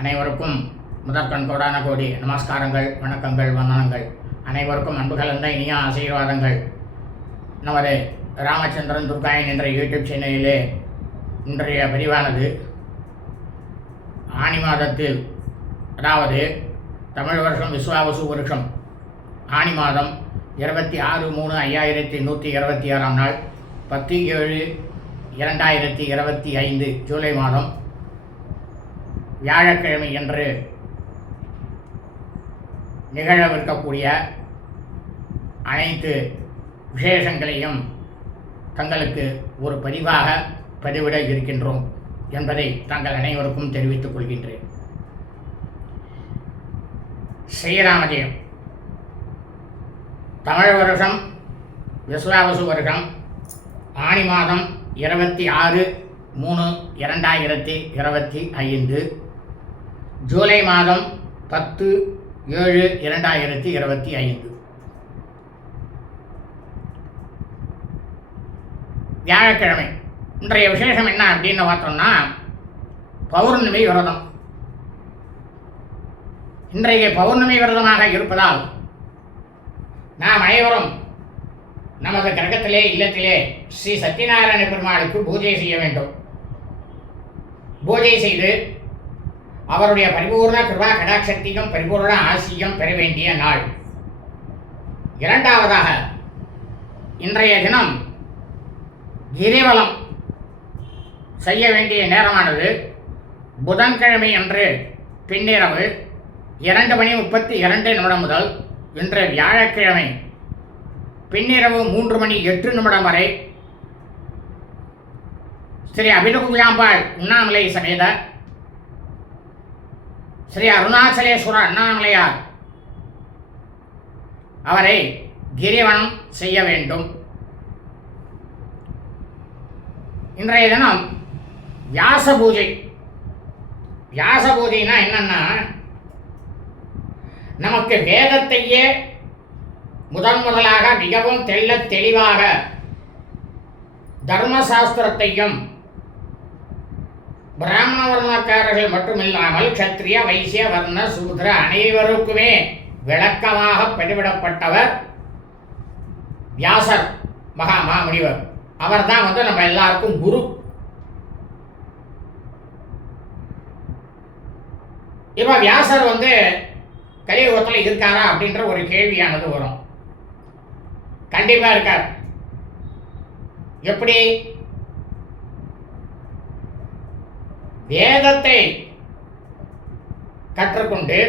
அனைவருக்கும் முதற்கண் கோடான கோடி நமஸ்காரங்கள் வணக்கங்கள் வந்தனங்கள். அனைவருக்கும் அன்பு கலந்த இனிய ஆசீர்வாதங்கள். நமது ராமச்சந்திரன் துர்காயன் என்ற யூடியூப் சேனலிலே இன்றைய பதிவானது. ஆனி மாதத்தில் அதாவது தமிழ் வருஷம் விஸ்வாவசு வருஷம் ஆனி மாதம் இருபத்தி ஆறு மூணு ஐயாயிரத்தி நூற்றி இருபத்தி ஆறாம் நாள் பத்து ஏழு இரண்டாயிரத்தி இருபத்தி ஐந்து ஜூலை மாதம் வியாழக்கிழமை என்று நிகழவிருக்கக்கூடிய அனைத்து விசேஷங்களையும் தங்களுக்கு ஒரு பதிவாக பதிவிட இருக்கின்றோம் என்பதை தங்கள் அனைவருக்கும் தெரிவித்துக் கொள்கின்றேன். ஸ்ரீராமஜெயம். தமிழ் வருஷம் விஸ்வாவசு வருஷம் ஆனி மாதம் இருபத்தி ஆறு மூணு இரண்டாயிரத்தி இருபத்தி ஐந்து. ஜூலை மாதம் பத்து ஏழு இரண்டாயிரத்தி இருபத்தி ஐந்து. வியாழக்கிழமை. இன்றைய விசேஷம் என்ன அப்படின்னு பார்த்தோம்னா பௌர்ணமி விரதம். இன்றைய பௌர்ணமி விரதமாக இருப்பதால் நாம் அனைவரும் நமது கிரகத்திலே இல்லத்திலே ஸ்ரீ சத்யநாராயண பெருமாளுக்கு பூஜை செய்ய வேண்டும். பூஜை செய்து அவருடைய பரிபூர்ண கிருபா கடாட்சத்தையும் பரிபூர்ண ஆசியும் பெற வேண்டிய நாள். இரண்டாவதாக இன்றைய தினம் கிரிவலம் செய்ய வேண்டிய நேரமானது. புதன்கிழமை அன்று பின்னிரவு இரண்டு மணி முப்பத்தி இரண்டு நிமிடம் முதல் இன்று வியாழக்கிழமை பின்னிரவு மூன்று மணி எட்டு நிமிடம் வரை ஸ்ரீ அபிநகுவியாம்பாள் உண்ணாமலை சமேத ஸ்ரீ அருணாச்சலேஸ்வர அண்ணாமலையார் அவரை கிரிவனம் செய்ய வேண்டும். இன்றைய தினம் வியாச பூஜை. வியாச பூஜைனா என்னன்னா நமக்கு வேதத்தையே முதன் முதலாக மிகவும் தெல்ல தெளிவாக தர்மசாஸ்திரத்தையும் பிராமண வர்ணக்காரர்கள் மட்டுமில்லாமல் கத்திரிய வைசிய வர்ண சூத்ர அனைவருக்குமே விளக்கமாக பதிவிடப்பட்டவர் வியாசர் மகா மகாமுனிவர். அவர் தான் வந்து நம்ம எல்லாருக்கும் குரு. இப்போ வியாசர் வந்து கலியுகத்தில் இருக்காரா அப்படின்ற ஒரு கேள்வியானது வரும். கண்டிப்பா இருக்கார். எப்படி? வேதத்தை கற்றுக்கொண்டு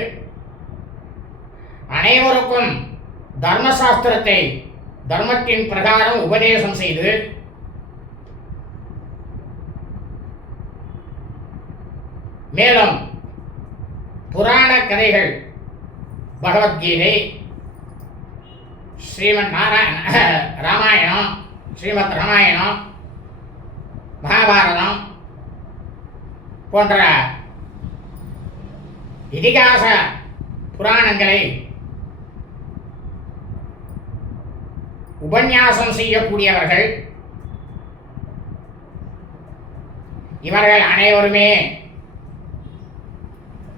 அனைவருக்கும் தர்மசாஸ்திரத்தை தர்மத்தின் பிரகாரம் உபதேசம் செய்து மேலும் புராண கதைகள் பகவத்கீதை ஸ்ரீமத் நாராயண ராமாயணம் ஸ்ரீமத் ராமாயணம் மகாபாரதம் போன்ற இதிகாச புராணங்களை உபன்யாசம் செய்யக்கூடியவர்கள் இவர்கள் அனைவருமே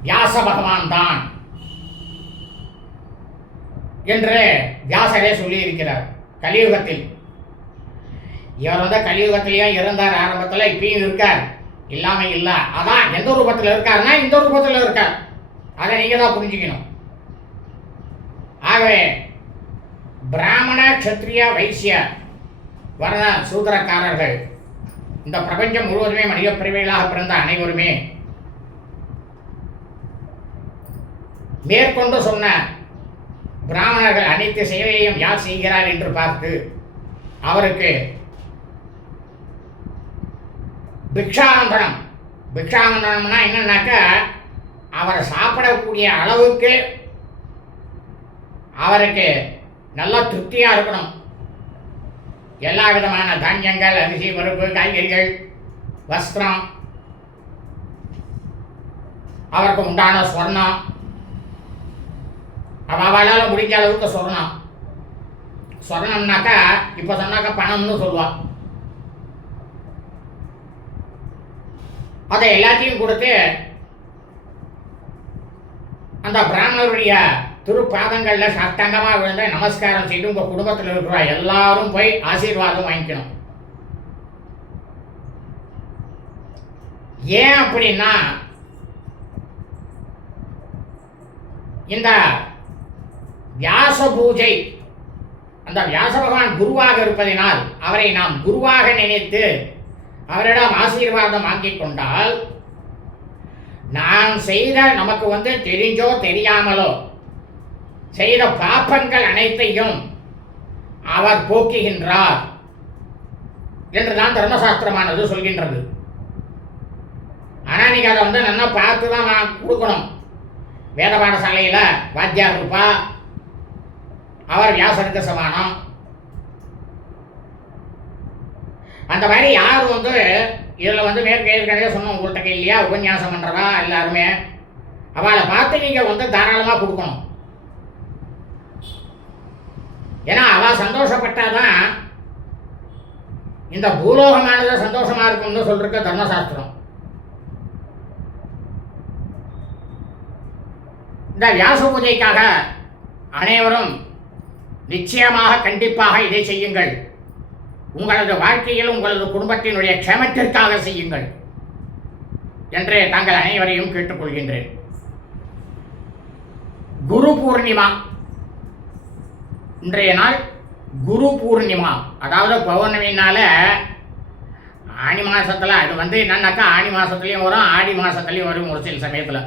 வியாச பகவான் தான் என்று வியாசரே சொல்லியிருக்கிறார் கலியுகத்தில். இவர் வந்து கலியுகத்திலேயே இருந்தார் ஆரம்பத்தில் இப்பயும் இருக்கார். இல்லாமல் இல்லை. அதான் எந்த ரூபத்தில் இருக்காருன்னா இந்த ரூபத்தில் இருக்கார். அதை நீங்கள் தான் புரிஞ்சுக்கணும். ஆகவே பிராமண க்ஷத்ரிய வைசிய வர்ண சூத்திரக்காரர்கள் இந்த பிரபஞ்சம் முழுவதுமே மனித பிரிவுகளாக பிறந்த அனைவருமே மேற்கொண்டு சொன்ன பிராமணர்கள் அனைத்து செயலையும் யார் செய்கிறார் என்று பார்த்து அவருக்கு பிக்ஷானந்தனம் பிக்ஷானந்தனம்னா என்னன்னாக்கா அவரை சாப்பிடக்கூடிய அளவுக்கு அவருக்கு நல்லா திருப்தியாக இருக்கணும். எல்லா விதமான தானியங்கள் அரிசி பருப்பு காய்கறிகள் வஸ்திரம். அவருக்கு உண்டான சொர்ணம். அவளால் முடிஞ்ச அளவுக்கு சொர்ணம். சொர்ணம்னாக்கா இப்போ சொன்னாக்கா பணம்னு சொல்லுவாள் அதை எல்லாத்தையும் கொடுத்து அந்த பிராமணருடைய திருப்பாதங்களில் சட்டங்கமாக விழுந்து நமஸ்காரம் செய்து உங்கள் குடும்பத்தில் இருக்கிற எல்லாரும் போய் ஆசீர்வாதம் வாங்கிக்கணும். ஏன் அப்படின்னா இந்த வியாச பூஜை அந்த வியாச பகவான் குருவாக இருப்பதினால் அவரை நாம் குருவாக நினைத்து அவரிடம் ஆசீர்வாதம் வாங்கிக் கொண்டால் நான் செய்த நமக்கு வந்து தெரிஞ்சோ தெரியாமலோ செய்த பாப்பங்கள் அனைத்தையும் அவர் போக்குகின்றார் என்றுதான் தர்மசாஸ்திரமானது சொல்கின்றது. ஆனா நீங்க அதை வந்து நல்லா பார்த்து தான் நான் கொடுக்கணும். வேத பாடசாலையில வாத்தியார் இருப்பா. அவர் வியாசருக்கு சமானம். அந்த மாதிரி யார் வந்து இதில் வந்து மேற்கு ஏற்கனவே சொன்னோம் உங்கள்கிட்ட இல்லையா உபன்யாசம் பண்ணுறதா எல்லாருமே? அவளை பார்த்து நீங்கள் வந்து தாராளமாக கொடுக்கணும். ஏன்னா அவள் சந்தோஷப்பட்டாதான் இந்த பூலோகமானது சந்தோஷமாக இருக்கும்னு சொல்லிருக்க தர்மசாஸ்திரம். இந்த வியாச பூஜைக்காக அனைவரும் நிச்சயமாக கண்டிப்பாக இதை செய்யுங்கள். உங்களது வாழ்க்கையில் உங்களது குடும்பத்தினுடைய க்ஷமத்திற்காக செய்யுங்கள் என்று தாங்கள் அனைவரையும் கேட்டுக்கொள்கின்றேன். குரு பூர்ணிமா. இன்றைய நாள் குரு பூர்ணிமா. அதாவது பௌர்ணமினால ஆனி மாசத்துல அது வந்து என்னன்னாக்கா ஆனி மாசத்துலயும் வரும் ஆடி மாசத்துலயும் வரும் ஒரு சில சமயத்துல.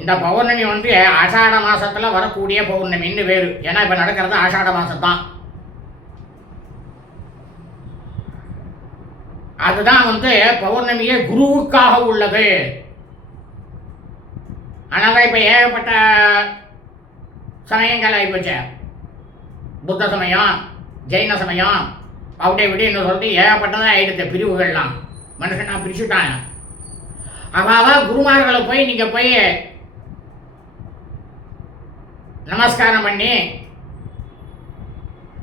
இந்த பௌர்ணமி வந்து ஆஷாட மாசத்துல வரக்கூடிய பௌர்ணமின்னு வேறு. ஏன்னா இப்ப நடக்கிறது ஆஷாட மாசம் தான் அதுதான் வந்து பௌர்ணமியே குருவுக்காக உள்ளது. ஆனால் இப்போ ஏகப்பட்ட சமயங்கள் ஆகிப்போச்சு புத்த சமயம் ஜெயின சமயம் அப்படி இப்படின்னு சொல்லிட்டு ஏகப்பட்டதாக ஆயிடுச்சு பிரிவுகள்லாம். மனுஷனா பிரிச்சுட்டாங்க அவாவா குருமார்களை போய் நீங்கள் போய் நமஸ்காரம் பண்ணி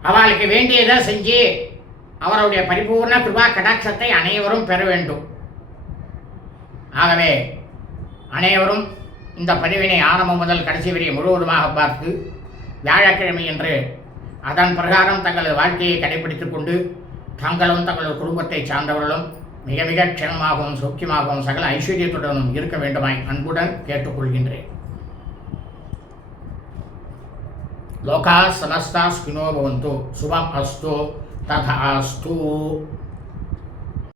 அவளுக்கு வேண்டியதை செஞ்சு அவருடைய பரிபூர்ண கிருபா கடாட்சத்தை அனைவரும் பெற வேண்டும். ஆகவே அனைவரும் இந்த பதிவினை ஆரம்பம் முதல் கடைசி வரை முழுவதுமாக பார்த்து வியாழக்கிழமை என்று அதன் பிரகாரம் தங்களது வாழ்க்கையை கடைபிடித்துக் கொண்டு தாங்களும் தங்களது குடும்பத்தை சார்ந்தவர்களும் மிக மிக க்ஷணமாகவும் சௌக்கியமாகவும் சகல ஐஸ்வர்யத்துடனும் இருக்க வேண்டுமாய் அன்புடன் கேட்டுக்கொள்கின்றேன். லோகா சமஸ்தா ஸ்கினோ பவந்தோ சுபம் அஸ்தோ తథాస్తు